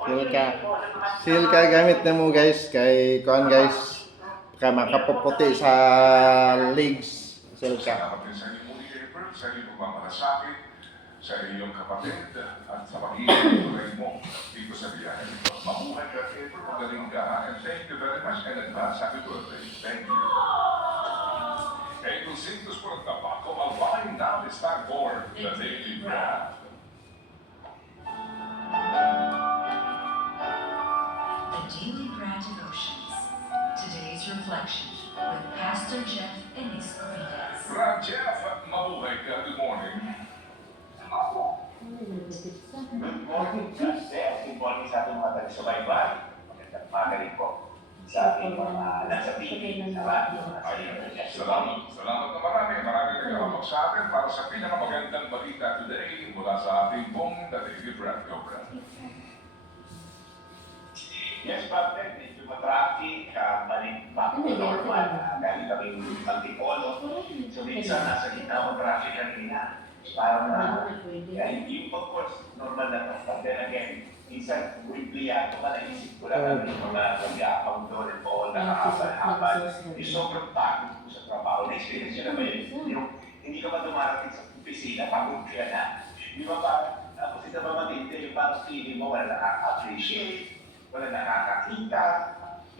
Silka. Silka gamit na mo guys kay kuan guys. Kaya makapuputi sa legs. Silka. Salamat din sa inyong muli, April, sa inyong pagmamalasakit, sa iyong kapatid, at sa pag-ibig tulay mo dito sa biyahe nito. Mabuhay ka, April, magaling ka, and thank you very much in advance. Happy birthday. Thank you. April Sintos for the Paco Alvine. Now it's time for the Daily Brand. The Daily Brand Devotions. Today's reflection with Pastor Jeff Eniscorides. Brad Jeff, mabuhay ka. Good morning. Good morning, Jeff. Good morning sa ating mga taga-subaybay. Magandang magaling po sa ating mga nasa TV, sa radio. Salamat na marami. Marami nagkakapag sa atin para sa pinakamagandang balita today mula sa ating pong The Daily Brand. Go, Brad. Yes, Brad, medyo matraffic, balik back to normal. Galing kaming Antipolo. So, minsan nasa gitna ng traffic kanina. Parang yung of course, normal na to. But then again, minsan, empleyado ka, naisip ko lang yung mga nag-aapang doon and all, nakakapal-hapal. Yung sobrang pagod ko sa trabaho. Na-experience yun naman yung hindi ka pa dumarating sa opisina, pagod ka na. Di ba parang, kasi na ba matindi, yung parang feeling mo, wala nakaka-appreciate, wala nakakakita.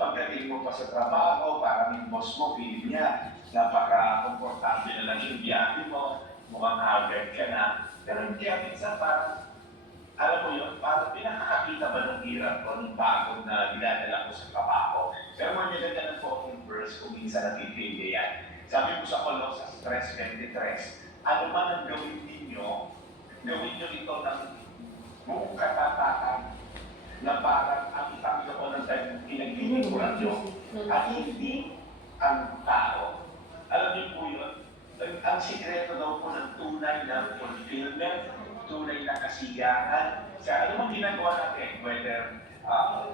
Pagdating mo pa sa trabaho, parang yung boss mo, feeling niya, napaka-komportable na lang yung biyahe mo, mukhang haggard ka na. Pero kaya minsan parang, alam mo yun, parang pinakakakita ba ng hirap o ng pagod na dinadala ko sa trabaho. Pero mga nilagyan ng focus verse kung minsan natitindi yan. Sabi ko sa Colossus 3:23, ano man ang gawin ninyo, gawin nyo ito ng buong katatakan na parang ang isang ko ng tayo pinaglilikuran nyo at hindi ang tao. Alam niyo po yun, ang sikreto daw po ng tunay na fulfillment, tunay na kasiyahan sa ano mang ginagawa natin, whether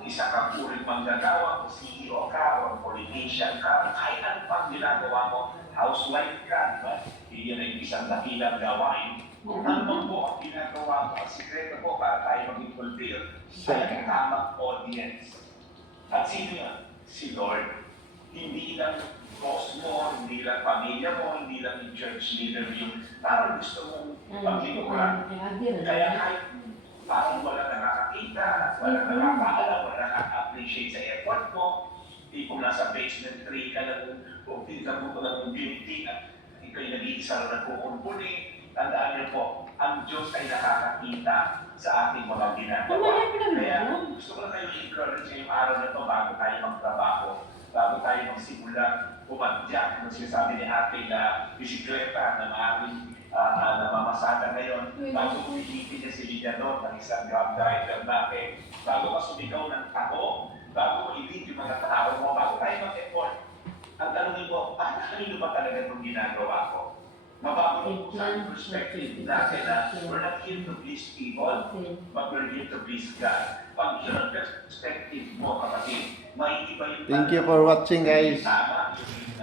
isa kang puring manggagawa, o CEO ka, o politician ka, kahit ano pang ginagawa mo, housewife ka, diba? Iyan ay isang dakilang gawain. Kung ano man po ang ginagawa mo, ang sikreto po para tayo maging fulfill, ay ang tamang audience. At sino yun? Si Lord. Hindi lang boss mo, hindi lang pamilya mo, hindi lang yung church leader yung parang gusto mong paglikuran. Kaya kahit parang wala nakakakita, wala nakakaalam, wala nakaka-appreciate sa effort mo, hindi kung nasa basement 3 ka lang, o tingnan mo ko lang yung beauty at ikaw'y nag-iisa lang nagkukumpuni, tandaan niyo po, ang Diyos ay nakakakita sa ating mga ginagawa. Kaya gusto ko lang kayo i-encourage ngayong araw na ito bago tayo magtrabaho, bago tayo magsimula pumadyak ng sinasabi ni ate na bisikleta na maaaring namamasada ngayon, bago pumilipin niya si Lidiador ng isang grab driver natin, bago ka sumigaw ng tako, bago mo i-lead yung mga tao mo, bago tayo mag-effort. Ang tanongin mo, kanino ba talaga itong ginagawa ko? Mabago po sa perspective natin na we're not here to please people, but we're here to please God. Pag yun ang perspective mo, kapatid, may iba yung Thank you for watching guys. tama, yung